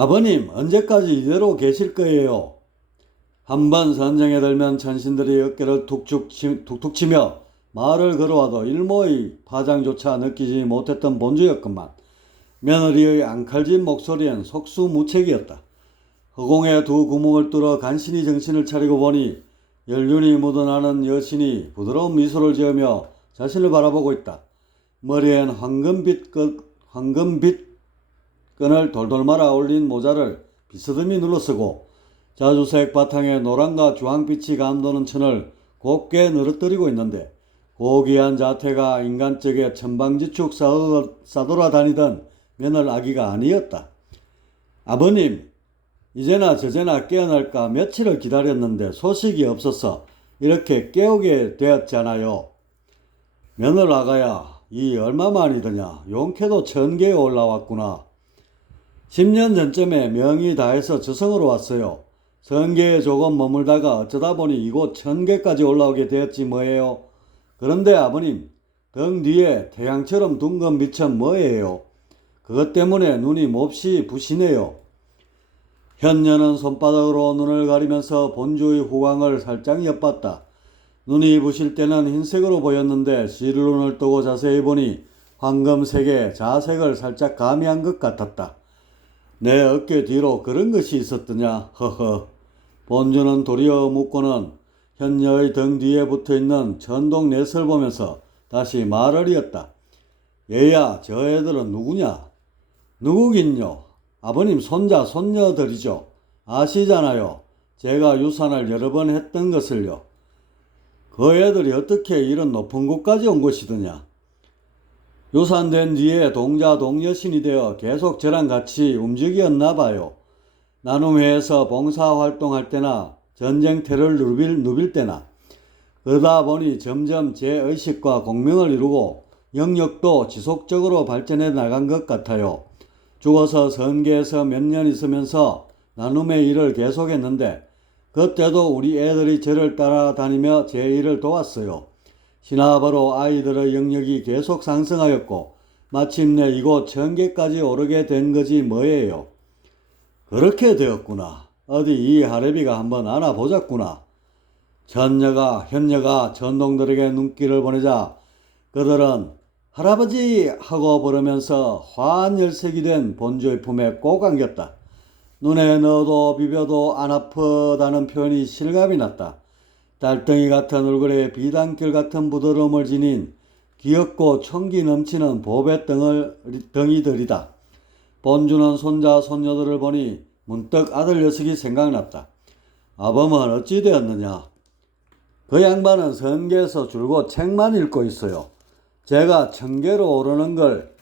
아버님, 언제까지 이대로 계실 거예요? 한번 선정에 들면 천신들이 어깨를 툭툭 치며 말을 걸어와도 일모의 파장조차 느끼지 못했던 본주였건만 며느리의 앙칼진 목소리엔 속수무책이었다. 허공에 두 구멍을 뚫어 간신히 정신을 차리고 보니 연륜이 묻어나는 여신이 부드러운 미소를 지으며 자신을 바라보고 있다. 머리엔 황금빛 끈을 돌돌 말아 올린 모자를 비스듬히 눌러쓰고 자주색 바탕에 노란과 주황빛이 감도는 천을 곱게 늘어뜨리고 있는데 고귀한 자태가 인간적에 천방지축 싸돌아다니던 며느리 아기가 아니었다. 아버님, 이제나 저제나 깨어날까 며칠을 기다렸는데 소식이 없어서 이렇게 깨우게 되었잖아요. 며느리 아가야, 이 얼마만이더냐. 용케도 1000개에 올라왔구나. 10년 전쯤에 명이 다해서 저승으로 왔어요. 성계에 조금 머물다가 어쩌다 보니 이곳 1000개까지 올라오게 되었지 뭐예요. 그런데 아버님, 등 뒤에 태양처럼 둥근 빛은 뭐예요? 그것 때문에 눈이 몹시 부시네요. 현녀는 손바닥으로 눈을 가리면서 본주의 후광을 살짝 엿봤다. 눈이 부실 때는 흰색으로 보였는데 실눈을 뜨고 자세히 보니 황금색의 자색을 살짝 가미한 것 같았다. 내 어깨 뒤로 그런 것이 있었더냐. 허허. 본주는 도리어 묻고는 현녀의 등 뒤에 붙어있는 전동 넷을 보면서 다시 말을 이었다. 얘야, 저 애들은 누구냐? 누구긴요? 아버님 손자 손녀들이죠. 아시잖아요. 제가 유산을 여러 번 했던 것을요. 그 애들이 어떻게 이런 높은 곳까지 온 것이더냐. 유산된 뒤에 동자 동여신이 되어 계속 저랑 같이 움직였나 봐요. 나눔회에서 봉사활동할 때나 전쟁터를 누빌 때나 그러다 보니 점점 제 의식과 공명을 이루고 영역도 지속적으로 발전해 나간 것 같아요. 죽어서 선계에서 몇 년 있으면서 나눔의 일을 계속했는데 그때도 우리 애들이 저를 따라다니며 제 일을 도왔어요. 신하버로 아이들의 영역이 계속 상승하였고 마침내 이곳 1000개까지 오르게 된 거지 뭐예요. 그렇게 되었구나. 어디 이 하레비가 한번 안아보자꾸나. 현녀가 전동들에게 눈길을 보내자 그들은 할아버지 하고 부르면서 화한 열색이 된 본주의 품에 꼭 안겼다. 눈에 넣어도 비벼도 안 아프다는 표현이 실감이 났다. 달덩이 같은 얼굴에 비단결 같은 부드러움을 지닌 귀엽고 총기 넘치는 보배 덩이들이다. 본주는 손자 손녀들을 보니 문득 아들 녀석이 생각났다. 아범은 어찌 되었느냐? 그 양반은 선계에서 줄곧 책만 읽고 있어요. 제가 1000개로 오르는 걸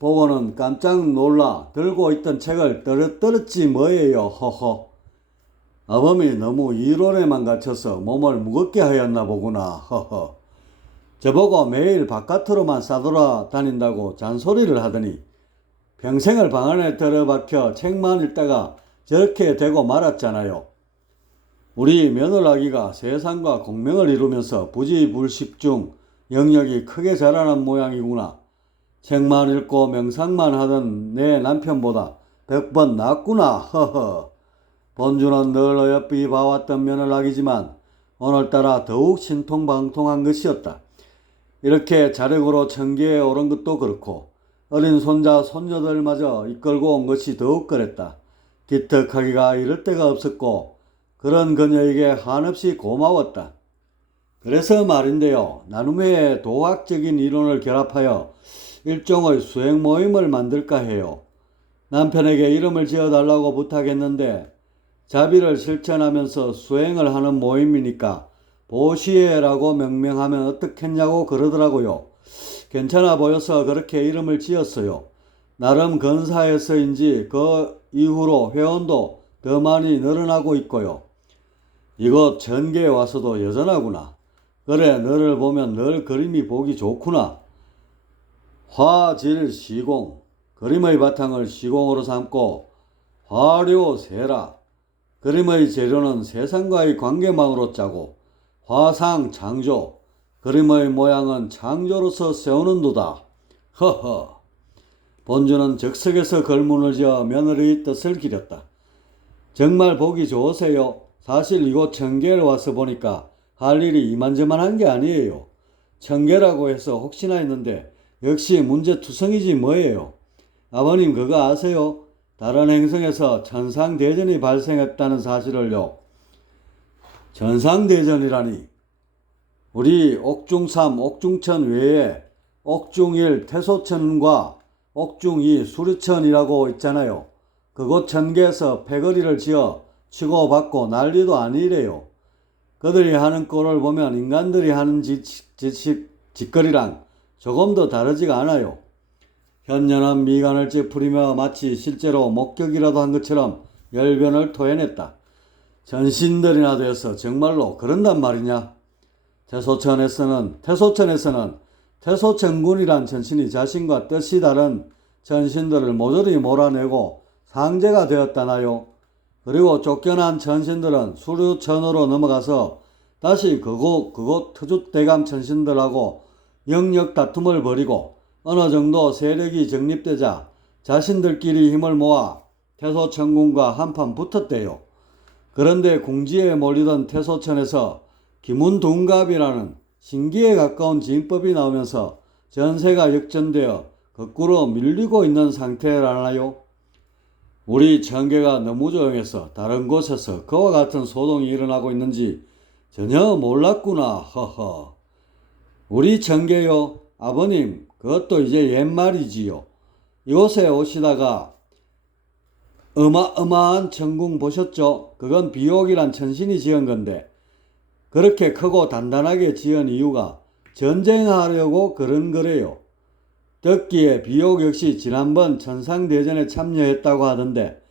보고는 깜짝 놀라 들고 있던 책을 떨어뜨렸지 뭐예요. 허허. 아범이 너무 이론에만 갇혀서 몸을 무겁게 하였나 보구나. 허허. 저보고 매일 바깥으로만 싸돌아다닌다고 잔소리를 하더니 평생을 방 안에 들어박혀 책만 읽다가 저렇게 되고 말았잖아요. 우리 며느라기가 세상과 공명을 이루면서 부지불식 중 영역이 크게 자라난 모양이구나. 책만 읽고 명상만 하던 내 남편보다 100번 낫구나. 허허. 본주는 늘 어여삐 봐왔던 며느라기지만 오늘따라 더욱 신통방통한 것이었다. 이렇게 자력으로 1000개에 오른 것도 그렇고 어린 손자 손녀들마저 이끌고 온 것이 더욱 그랬다. 기특하기가 이럴 데가 없었고 그런 그녀에게 한없이 고마웠다. 그래서 말인데요. 나눔회의 도학적인 이론을 결합하여 일종의 수행 모임을 만들까 해요. 남편에게 이름을 지어달라고 부탁했는데 자비를 실천하면서 수행을 하는 모임이니까 보시에라고 명명하면 어떻겠냐고 그러더라고요. 괜찮아 보여서 그렇게 이름을 지었어요. 나름 근사해서인지 그 이후로 회원도 더 많이 늘어나고 있고요. 이곳 1000개에 와서도 여전하구나. 그래, 너를 보면 늘 그림이 보기 좋구나. 화질시공, 그림의 바탕을 시공으로 삼고 화료세라, 그림의 재료는 세상과의 관계망으로 짜고 화상창조, 그림의 모양은 창조로서 세우는도다. 허허. 본주는 적석에서 걸문을 지어 며느리의 뜻을 기렸다. 정말 보기 좋으세요. 사실 이곳 청계를 와서 보니까 할 일이 이만저만한 게 아니에요. 청계라고 해서 혹시나 했는데 역시 문제투성이지 뭐예요. 아버님 그거 아세요? 다른 행성에서 천상대전이 발생했다는 사실을요. 천상대전이라니. 우리 옥중3, 옥중천 외에 옥중1 태소천과 옥중2 수리천이라고 있잖아요. 그곳 천계에서 패거리를 지어 치고받고 난리도 아니래요. 그들이 하는 꼴을 보면 인간들이 하는 짓거리랑 조금도 다르지가 않아요. 현연한 미간을 찌푸리며 마치 실제로 목격이라도 한 것처럼 열변을 토해냈다. 전신들이나 돼서 정말로 그런단 말이냐? 태소천에서는 태소천군이란 전신이 자신과 뜻이 다른 전신들을 모조리 몰아내고 상제가 되었다나요? 그리고 쫓겨난 전신들은 수류천으로 넘어가서 다시 그곳 터줏대감 전신들하고 영역 다툼을 벌이고 어느 정도 세력이 정립되자 자신들끼리 힘을 모아 태소천군과 한판 붙었대요. 그런데 궁지에 몰리던 태소천에서 기문둔갑이라는 신기에 가까운 징법이 나오면서 전세가 역전되어 거꾸로 밀리고 있는 상태라나요? 우리 청계가 너무 조용해서 다른 곳에서 그와 같은 소동이 일어나고 있는지 전혀 몰랐구나. 허허. 우리 청계요. 아버님 그것도 이제 옛말이지요. 이곳에 오시다가 어마어마한 천궁 보셨죠? 그건 비옥이란 천신이 지은 건데 그렇게 크고 단단하게 지은 이유가 전쟁하려고 그런 거래요. 듣기에 비옥 역시 지난번 천상대전에 참여했다고 하던데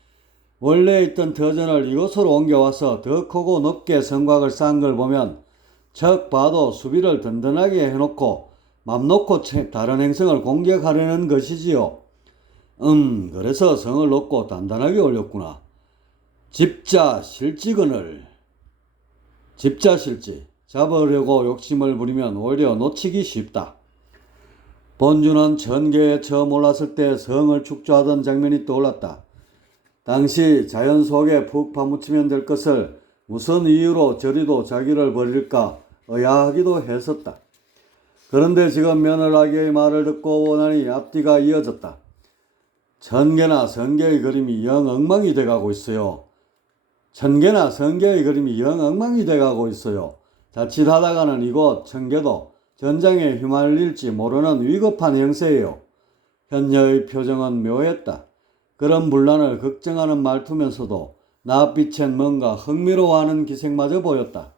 원래 있던 터전을 이곳으로 옮겨와서 더 크고 높게 성곽을 쌓은 걸 보면 척 봐도 수비를 든든하게 해놓고 맘 놓고 다른 행성을 공격하려는 것이지요. 그래서 성을 놓고 단단하게 올렸구나. 집자실지근을. 집자실지. 잡으려고 욕심을 부리면 오히려 놓치기 쉽다. 본주는 전개에 처음 올랐을 때 성을 축조하던 장면이 떠올랐다. 당시 자연 속에 푹 파묻히면 될 것을 무슨 이유로 저리도 자기를 버릴까 의아하기도 했었다. 그런데 지금 며느라기의 말을 듣고 보니 앞뒤가 이어졌다. 천계나 성계의 그림이 영 엉망이 돼가고 있어요. 천계나 성계의 그림이 영 엉망이 돼가고 있어요. 자칫하다가는 이곳 천계도 전장에 휘말릴지 모르는 위급한 형세예요. 현녀의 표정은 묘했다. 그런 분란을 걱정하는 말투면서도 낯빛엔 뭔가 흥미로워하는 기색마저 보였다.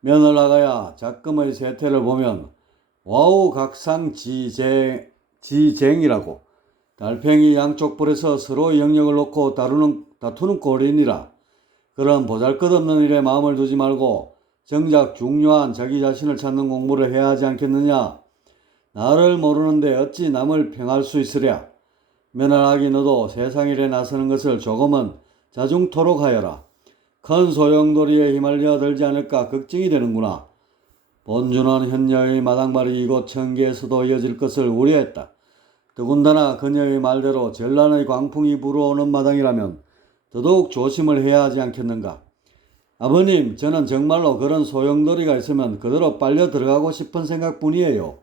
며느라가야 작금의 세태를 보면 와우각상지쟁이라고 달팽이 양쪽 볼에서 서로의 영역을 놓고 다투는 꼴이니라. 그런 보잘것없는 일에 마음을 두지 말고 정작 중요한 자기 자신을 찾는 공부를 해야 하지 않겠느냐. 나를 모르는데 어찌 남을 평할 수 있으랴. 며느라기 너도 세상 일에 나서는 것을 조금은 자중토록 하여라. 큰 소용돌이에 휘말려 들지 않을까 걱정이 되는구나. 본주는 현녀의 마당말이 이곳 청계에서도 이어질 것을 우려했다. 더군다나 그녀의 말대로 전란의 광풍이 불어오는 마당이라면 더더욱 조심을 해야 하지 않겠는가. 아버님, 저는 정말로 그런 소용돌이가 있으면 그대로 빨려 들어가고 싶은 생각뿐이에요.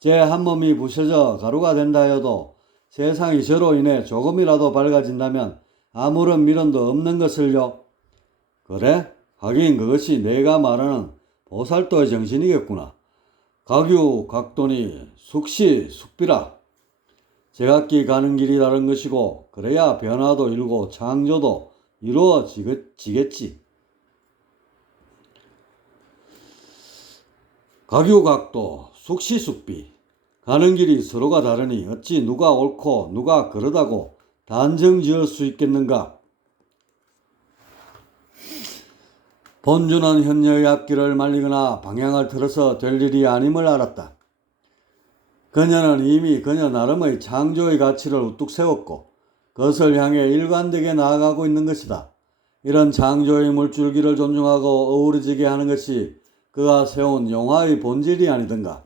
제 한 몸이 부셔져 가루가 된다 해도 세상이 저로 인해 조금이라도 밝아진다면 아무런 미련도 없는 것을요. 그래? 하긴 그것이 내가 말하는 보살도의 정신이겠구나. 각유 각도니 숙시 숙비라. 제각기 가는 길이 다른 것이고 그래야 변화도 일고 창조도 이루어지겠지. 각유각도 숙시숙비. 가는 길이 서로가 다르니 어찌 누가 옳고 누가 그러다고 단정지을 수 있겠는가. 본주는 현녀의 앞길을 말리거나 방향을 틀어서 될 일이 아님을 알았다. 그녀는 이미 그녀 나름의 창조의 가치를 우뚝 세웠고 그것을 향해 일관되게 나아가고 있는 것이다. 이런 창조의 물줄기를 존중하고 어우러지게 하는 것이 그가 세운 용화의 본질이 아니던가.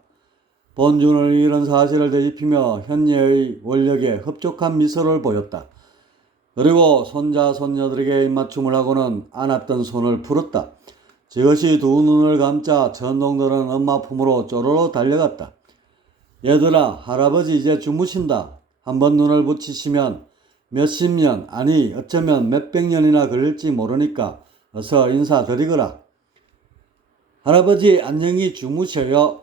본주는 이런 사실을 되짚이며 현녀의 원력에 흡족한 미소를 보였다. 그리고 손자 손녀들에게 입맞춤을 하고는 안았던 손을 풀었다. 저것이 두 눈을 감자 전동들은 엄마 품으로 쪼르르 달려갔다. 얘들아, 할아버지 이제 주무신다. 한번 눈을 붙이시면 몇십 년, 아니 어쩌면 몇백 년이나 걸릴지 모르니까 어서 인사드리거라. 할아버지 안녕히 주무셔요.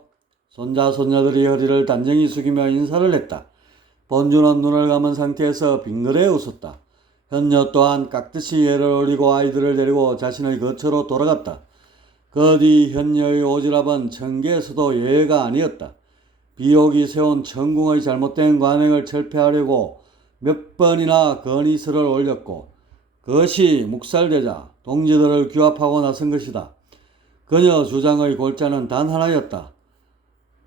손자 손녀들이 허리를 단정히 숙이며 인사를 했다. 본주는 눈을 감은 상태에서 빙그레 웃었다. 현녀 또한 깍듯이 예를 올리고 아이들을 데리고 자신의 거처로 돌아갔다. 그 뒤 현녀의 오지랖은 청계에서도 예외가 아니었다. 비옥이 세운 천궁의 잘못된 관행을 철폐하려고 몇 번이나 건의서를 올렸고 그것이 묵살되자 동지들을 규합하고 나선 것이다. 그녀 주장의 골자는 단 하나였다.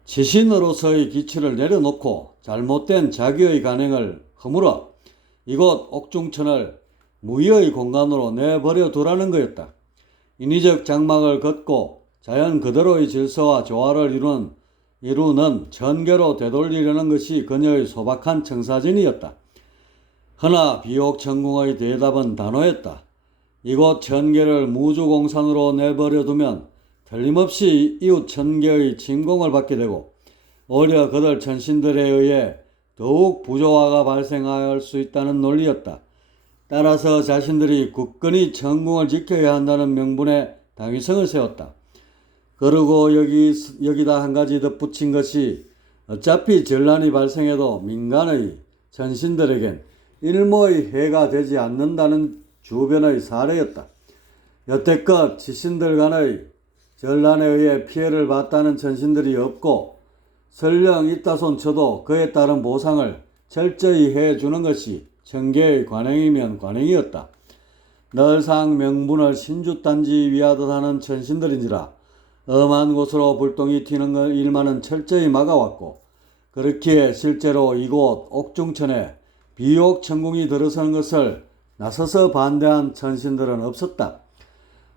지신으로서의 기치를 내려놓고 잘못된 자기의 관행을 허물어 이곳 옥중천을 무의의 공간으로 내버려 두라는 거였다. 인위적 장막을 걷고 자연 그대로의 질서와 조화를 이루는 전개로 되돌리려는 것이 그녀의 소박한 청사진이었다. 허나 비옥천궁의 대답은 단호했다. 이곳 천계를 무주공산으로 내버려 두면 틀림없이 이웃 천계의 침공을 받게 되고 오히려 그들 천신들에 의해 더욱 부조화가 발생할 수 있다는 논리였다. 따라서 자신들이 굳건히 천궁을 지켜야 한다는 명분에 당위성을 세웠다. 그리고 여기다 한 가지 덧붙인 것이 어차피 전란이 발생해도 민간의 천신들에겐 일모의 해가 되지 않는다는 주변의 사례였다. 여태껏 지신들 간의 전란에 의해 피해를 봤다는 천신들이 없고 설령 있다 손쳐도 그에 따른 보상을 철저히 해주는 것이 천계의 관행이면 관행이었다. 늘상 명분을 신주단지 위하듯 하는 천신들인지라 엄한 곳으로 불똥이 튀는 일만은 철저히 막아왔고 그렇기에 실제로 이곳 옥중천에 비옥천궁이 들어서는 것을 나서서 반대한 천신들은 없었다.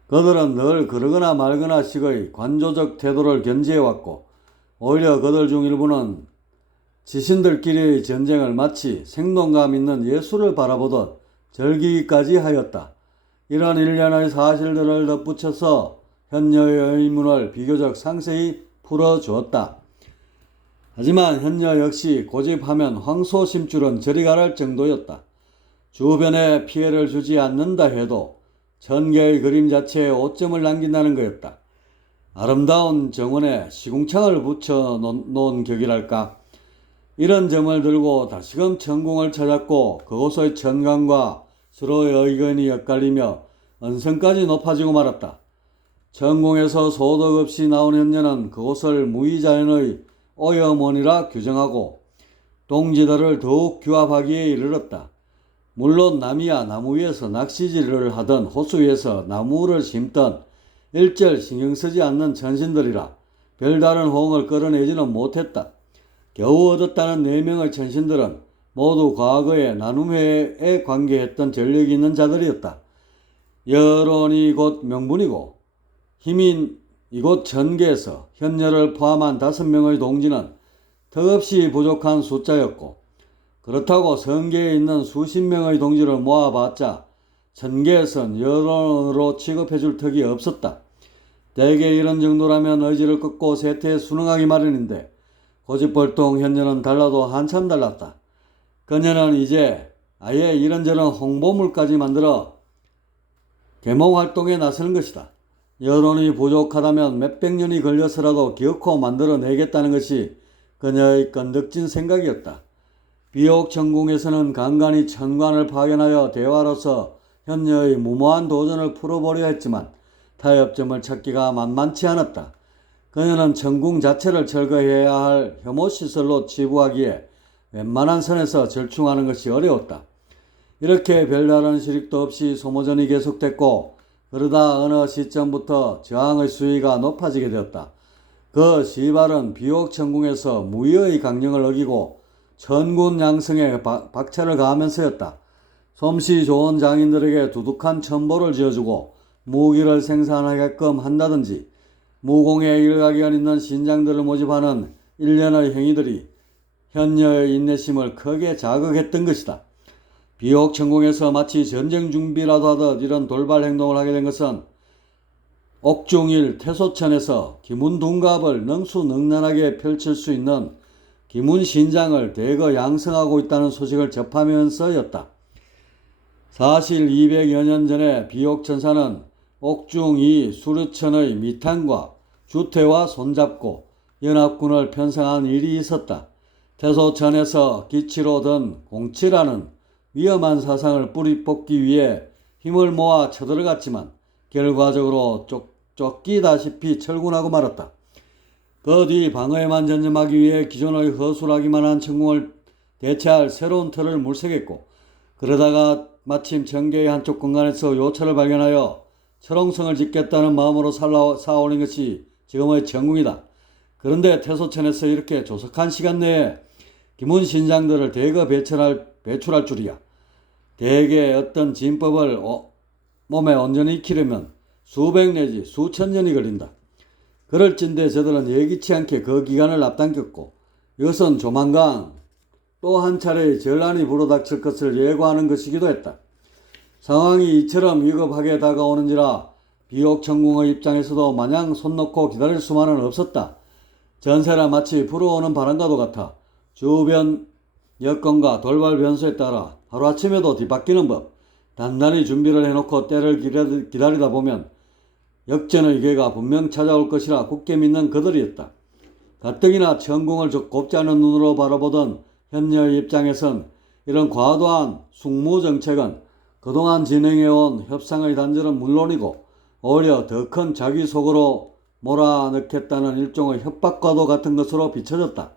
그들은 늘 그러거나 말거나 식의 관조적 태도를 견지해왔고 오히려 그들 중 일부는 지신들끼리의 전쟁을 마치 생동감 있는 예술을 바라보듯 즐기기까지 하였다. 이런 일련의 사실들을 덧붙여서 현녀의 의문을 비교적 상세히 풀어주었다. 하지만 현녀 역시 고집하면 황소심줄은 저리 가랄 정도였다. 주변에 피해를 주지 않는다 해도 천계의 그림 자체에 오점을 남긴다는 거였다. 아름다운 정원에 시궁창을 붙여 놓은 격이랄까. 이런 점을 들고 다시금 천궁을 찾았고 그곳의 천간과 서로의 의견이 엇갈리며 언성까지 높아지고 말았다. 천궁에서 소득 없이 나온 현녀는 그곳을 무의자연의 오염원이라 규정하고 동지들을 더욱 규합하기에 이르렀다. 물론 남이야 나무 위에서 낚시질을 하던 호수 위에서 나무를 심던 일절 신경 쓰지 않는 천신들이라 별다른 호응을 끌어내지는 못했다. 겨우 얻었다는 4명의 천신들은 모두 과거에 나눔회에 관계했던 전력이 있는 자들이었다. 여론이 곧 명분이고 힘인 이곳 천계에서 현녀를 포함한 5명의 동지는 턱없이 부족한 숫자였고 그렇다고 성계에 있는 수십 명의 동지를 모아봤자 천계에선 여론으로 취급해줄 턱이 없었다. 대개 이런 정도라면 의지를 꺾고 세태에 순응하기 마련인데 고집벌통 현녀는 달라도 한참 달랐다. 그녀는 이제 아예 이런저런 홍보물까지 만들어 계몽활동에 나서는 것이다. 여론이 부족하다면 몇백 년이 걸려서라도 기어코 만들어내겠다는 것이 그녀의 끈덕진 생각이었다. 비옥천궁에서는 간간히 천관을 파견하여 대화로서 현녀의 무모한 도전을 풀어보려 했지만 타협점을 찾기가 만만치 않았다. 그녀는 천궁 자체를 철거해야 할 혐오시설로 치부하기에 웬만한 선에서 절충하는 것이 어려웠다. 이렇게 별다른 실익도 없이 소모전이 계속됐고 그러다 어느 시점부터 저항의 수위가 높아지게 되었다. 그 시발은 비옥천궁에서 무의의 강령을 어기고 천군 양성에 박차를 가하면서였다. 솜씨 좋은 장인들에게 두둑한 첨보를 지어주고 무기를 생산하게끔 한다든지 무공의 일가견 있는 신장들을 모집하는 일련의 행위들이 현녀의 인내심을 크게 자극했던 것이다. 비옥 천궁에서 마치 전쟁 준비라도 하듯 이런 돌발 행동을 하게 된 것은 옥중일 태소천에서 기문둔갑을 능수능란하게 펼칠 수 있는 기문신장을 대거 양성하고 있다는 소식을 접하면서였다. 사실 200여 년 전에 비옥천사는 옥중이 수르천의 미탄과 주태와 손잡고 연합군을 편성한 일이 있었다. 태소천에서 기치로 든 공치라는 위험한 사상을 뿌리 뽑기 위해 힘을 모아 쳐들어갔지만 결과적으로 쫓기다시피 철군하고 말았다. 그 뒤 방어에만 전념하기 위해 기존의 허술하기만 한 천궁을 대체할 새로운 틀을 물색했고, 그러다가 마침 정계의 한쪽 공간에서 요철을 발견하여 철옹성을 짓겠다는 마음으로 쌓아올린 것이 지금의 천궁이다. 그런데 태소천에서 이렇게 조속한 시간 내에 기문신장들을 대거 배출할 줄이야. 대개 어떤 진법을 몸에 온전히 익히려면 수백 내지 수천 년이 걸린다. 그럴진데 저들은 예기치 않게 그 기간을 앞당겼고, 이것은 조만간 또 한 차례의 전란이 불어닥칠 것을 예고하는 것이기도 했다. 상황이 이처럼 위급하게 다가오는지라 비옥천궁의 입장에서도 마냥 손 놓고 기다릴 수만은 없었다. 전세라 마치 불어오는 바람과도 같아 주변 여건과 돌발 변수에 따라 하루아침에도 뒤바뀌는 법. 단단히 준비를 해놓고 때를 기다리다 보면 역전의 기회가 분명 찾아올 것이라 굳게 믿는 그들이었다. 가뜩이나 천궁을 곱지 않은 눈으로 바라보던 현녀의 입장에선 이런 과도한 숙무정책은 그동안 진행해온 협상의 단절은 물론이고 오히려 더 큰 자기 속으로 몰아넣겠다는 일종의 협박과도 같은 것으로 비춰졌다.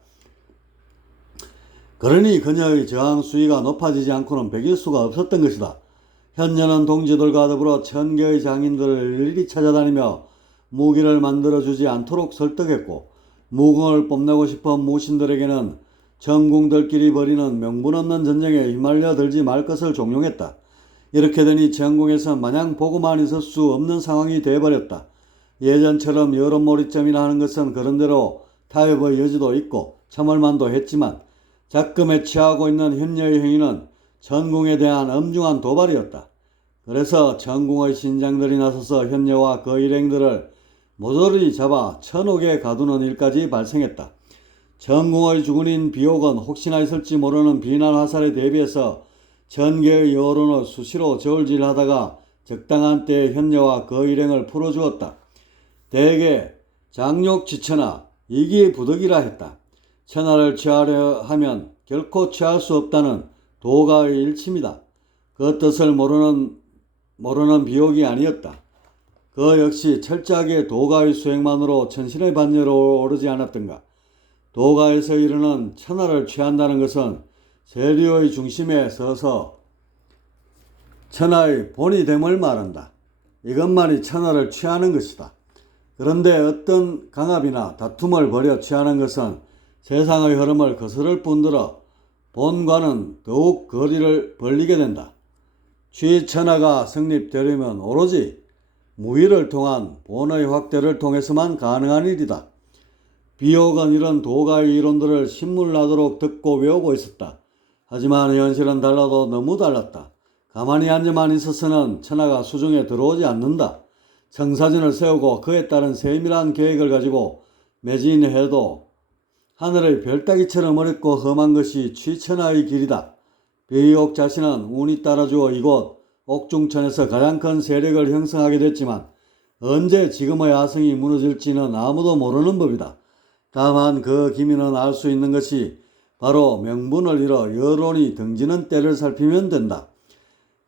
그러니 그녀의 저항 수위가 높아지지 않고는 배길 수가 없었던 것이다. 현녀는 동지들과 더불어 1000개의 장인들을 일일이 찾아다니며 무기를 만들어주지 않도록 설득했고, 무궁을 뽐내고 싶은 무신들에게는 전궁들끼리 벌이는 명분 없는 전쟁에 휘말려 들지 말 것을 종용했다. 이렇게 되니 전궁에서 마냥 보고만 있을 수 없는 상황이 되어버렸다. 예전처럼 여론몰이점이나 하는 것은 그런대로 타협의 여지도 있고 참을만도 했지만, 작금에 취하고 있는 현녀의 행위는 전궁에 대한 엄중한 도발이었다. 그래서 전궁의 신장들이 나서서 현녀와 그 일행들을 모조리 잡아 천옥에 가두는 일까지 발생했다. 전궁의 주군인 비옥은 혹시나 있을지 모르는 비난 화살에 대비해서 전개의 여론을 수시로 저울질하다가 적당한 때에 현녀와 그 일행을 풀어주었다. 대개 장욕지천하 이기부득이라 했다. 천하를 취하려 하면 결코 취할 수 없다는 도가의 일침이다. 그 뜻을 모르는 비옥이 아니었다. 그 역시 철저하게 도가의 수행만으로 천신의 반열로 오르지 않았던가. 도가에서 이르는 천하를 취한다는 것은 세류의 중심에 서서 천하의 본이 됨을 말한다. 이것만이 천하를 취하는 것이다. 그런데 어떤 강압이나 다툼을 벌여 취하는 것은 세상의 흐름을 거스를 뿐더러 본과는 더욱 거리를 벌리게 된다. 취천하가 성립되려면 오로지 무위를 통한 본의 확대를 통해서만 가능한 일이다. 비옥은 이런 도가의 이론들을 신물나도록 듣고 외우고 있었다. 하지만 현실은 달라도 너무 달랐다. 가만히 앉아만 있어서는 천하가 수중에 들어오지 않는다. 청사진을 세우고 그에 따른 세밀한 계획을 가지고 매진해도 하늘의 별따기처럼 어렵고 험한 것이 취천하의 길이다. 비옥 자신은 운이 따라주어 이곳 옥중천에서 가장 큰 세력을 형성하게 됐지만 언제 지금의 아성이 무너질지는 아무도 모르는 법이다. 다만 그 기미는 알 수 있는 것이 바로 명분을 잃어 여론이 등지는 때를 살피면 된다.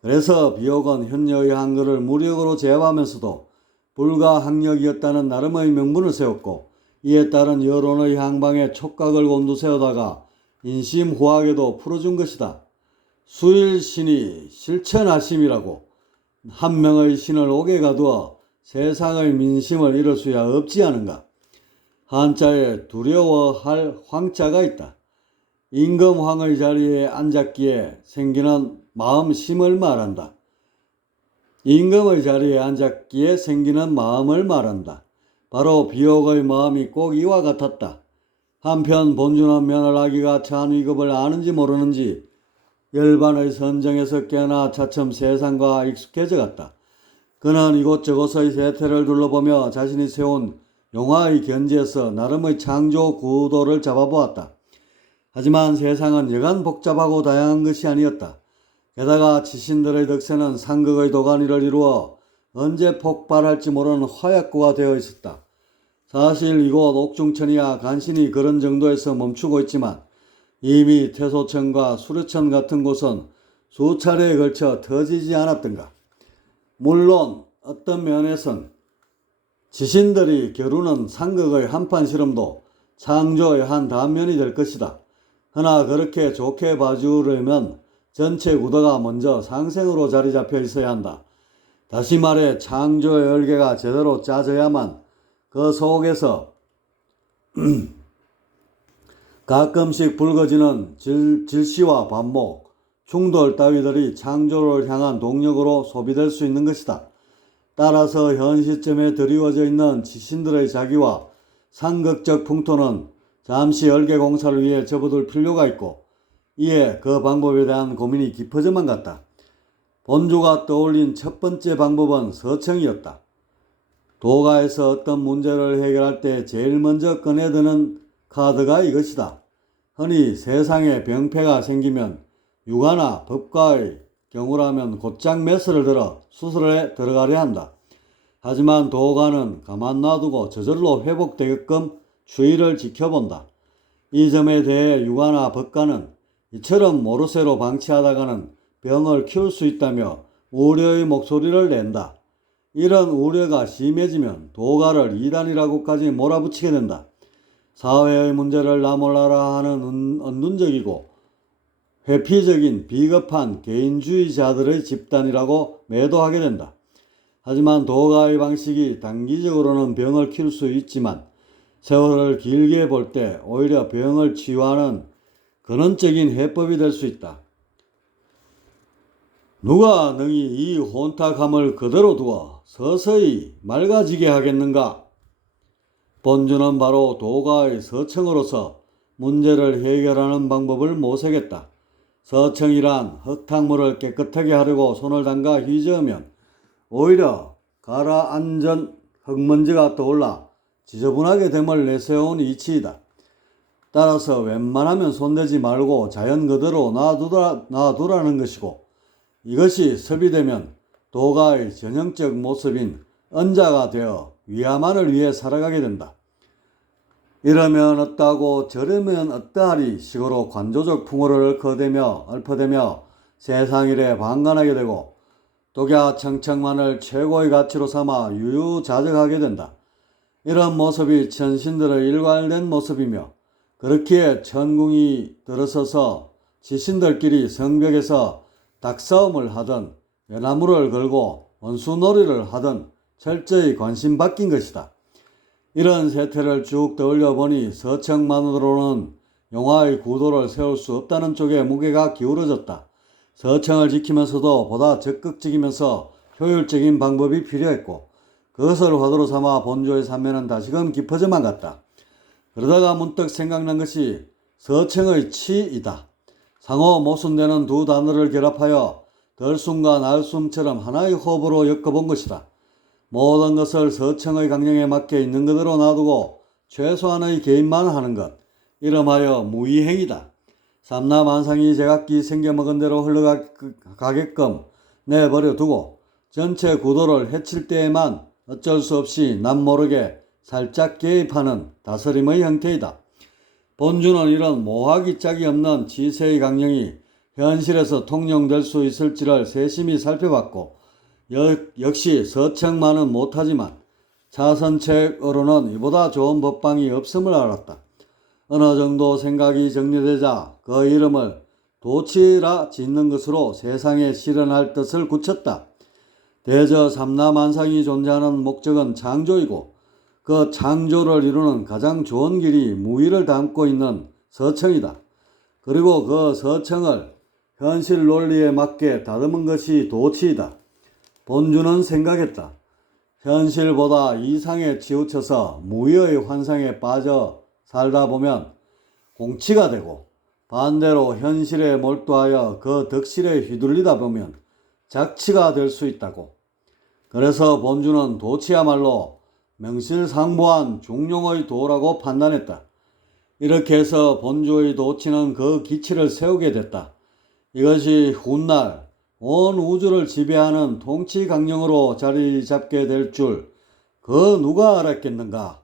그래서 비옥은 현녀의 한글을 무력으로 제압하면서도 불가항력이었다는 나름의 명분을 세웠고, 이에 따른 여론의 향방에 촉각을 곤두세우다가 인심호학에도 풀어준 것이다. 수일신이 실천하심이라고 한 명의 신을 옥에 가두어 세상의 민심을 이룰 수야 없지 않은가. 한자에 두려워할 황자가 있다. 임금황의 자리에 앉았기에 생기는 마음심을 말한다. 임금의 자리에 앉았기에 생기는 마음을 말한다. 바로 비옥의 마음이 꼭 이와 같았다. 한편 본주는 며느라기가 처한 위급을 아는지 모르는지 열반의 선정에서 꽤나 차츰 세상과 익숙해져 갔다. 그는 이곳저곳의 세태를 둘러보며 자신이 세운 용화의 견지에서 나름의 창조 구도를 잡아보았다. 하지만 세상은 여간 복잡하고 다양한 것이 아니었다. 게다가 지신들의 덕세는 상극의 도가니를 이루어 언제 폭발할지 모르는 화약고가 되어 있었다. 사실 이곳 옥중천이야 간신히 그런 정도에서 멈추고 있지만 이미 태소천과 수려천 같은 곳은 수차례에 걸쳐 터지지 않았던가. 물론 어떤 면에선 지신들이 겨루는 상극의 한판 실험도 창조의 한 단면이 될 것이다. 허나 그렇게 좋게 봐주려면 전체 구도가 먼저 상생으로 자리 잡혀 있어야 한다. 다시 말해 창조의 열개가 제대로 짜져야만 그 속에서 가끔씩 불거지는 질시와 반목, 충돌 따위들이 창조를 향한 동력으로 소비될 수 있는 것이다. 따라서 현 시점에 드리워져 있는 지신들의 자기와 상극적 풍토는 잠시 열개 공사를 위해 접어둘 필요가 있고 이에 그 방법에 대한 고민이 깊어져만 갔다. 본주가 떠올린 첫 번째 방법은 서청이었다. 도가에서 어떤 문제를 해결할 때 제일 먼저 꺼내드는 카드가 이것이다. 흔히 세상에 병폐가 생기면 육아나 법과의 경우라면 곧장 메스를 들어 수술에 들어가려 한다. 하지만 도가는 가만 놔두고 저절로 회복되게끔 추이를 지켜본다. 이 점에 대해 육아나 법과는 이처럼 모르쇠로 방치하다가는 병을 키울 수 있다며 우려의 목소리를 낸다. 이런 우려가 심해지면 도가를 이단이라고까지 몰아붙이게 된다. 사회의 문제를 나몰라라 하는 언둔적이고 회피적인 비겁한 개인주의자들의 집단이라고 매도하게 된다. 하지만 도가의 방식이 단기적으로는 병을 키울 수 있지만 세월을 길게 볼 때 오히려 병을 치유하는 근원적인 해법이 될 수 있다. 누가 능히 이 혼탁함을 그대로 두어 서서히 맑아지게 하겠는가? 본주는 바로 도가의 서청으로서 문제를 해결하는 방법을 모색했다. 서청이란 흙탕물을 깨끗하게 하려고 손을 담가 휘저으면 오히려 가라앉은 흙먼지가 떠올라 지저분하게 됨을 내세운 이치이다. 따라서 웬만하면 손대지 말고 자연 그대로 놔두라는 것이고 이것이 섭이되면 도가의 전형적 모습인 언자가 되어 위야만을 위해 살아가게 된다. 이러면 어떠하고 저러면 어떠하리 식으로 관조적 풍호를 읊어대며 세상일에 방관하게 되고 독야 청청만을 최고의 가치로 삼아 유유자적하게 된다. 이런 모습이 천신들의 일관된 모습이며 그렇기에 천궁이 들어서서 지신들끼리 성벽에서 닭싸움을 하든 연나무를 걸고 원수놀이를 하든 철저히 관심 바뀐 것이다. 이런 세태를 쭉 떠올려 보니 서청만으로는 용화의 구도를 세울 수 없다는 쪽에 무게가 기울어졌다. 서청을 지키면서도 보다 적극적이면서 효율적인 방법이 필요했고 그것을 화두로 삼아 본주의 산면은 다시금 깊어져만 갔다. 그러다가 문득 생각난 것이 서청의 치이다. 상호 모순되는 두 단어를 결합하여 덜숨과 날숨처럼 하나의 호흡으로 엮어본 것이다. 모든 것을 서청의 강령에 맞게 있는 그대로 놔두고 최소한의 개입만 하는 것, 이름하여 무의행이다. 삼라만상이 제각기 생겨먹은 대로 흘러가게끔 내버려 두고 전체 구도를 해칠 때에만 어쩔 수 없이 남모르게 살짝 개입하는 다스림의 형태이다. 본주는 이런 모하기 짝이 없는 지세의 강령이 현실에서 통용될 수 있을지를 세심히 살펴봤고 역시 서청만은 못하지만 자선책으로는 이보다 좋은 법방이 없음을 알았다. 어느 정도 생각이 정리되자 그 이름을 도치라 짓는 것으로 세상에 실현할 뜻을 굳혔다. 대저 삼라만상이 존재하는 목적은 창조이고 그 창조를 이루는 가장 좋은 길이 무의를 담고 있는 서청이다. 그리고 그 서청을 현실 논리에 맞게 다듬은 것이 도치이다. 본주는 생각했다. 현실보다 이상에 치우쳐서 무의의 환상에 빠져 살다 보면 공치가 되고 반대로 현실에 몰두하여 그 덕실에 휘둘리다 보면 작치가 될 수 있다고. 그래서 본주는 도치야말로 명실상부한 중용의 도라고 판단했다. 이렇게 해서 본주의 도치는 그 기치를 세우게 됐다. 이것이 훗날 온 우주를 지배하는 통치 강령으로 자리 잡게 될 줄 그 누가 알았겠는가?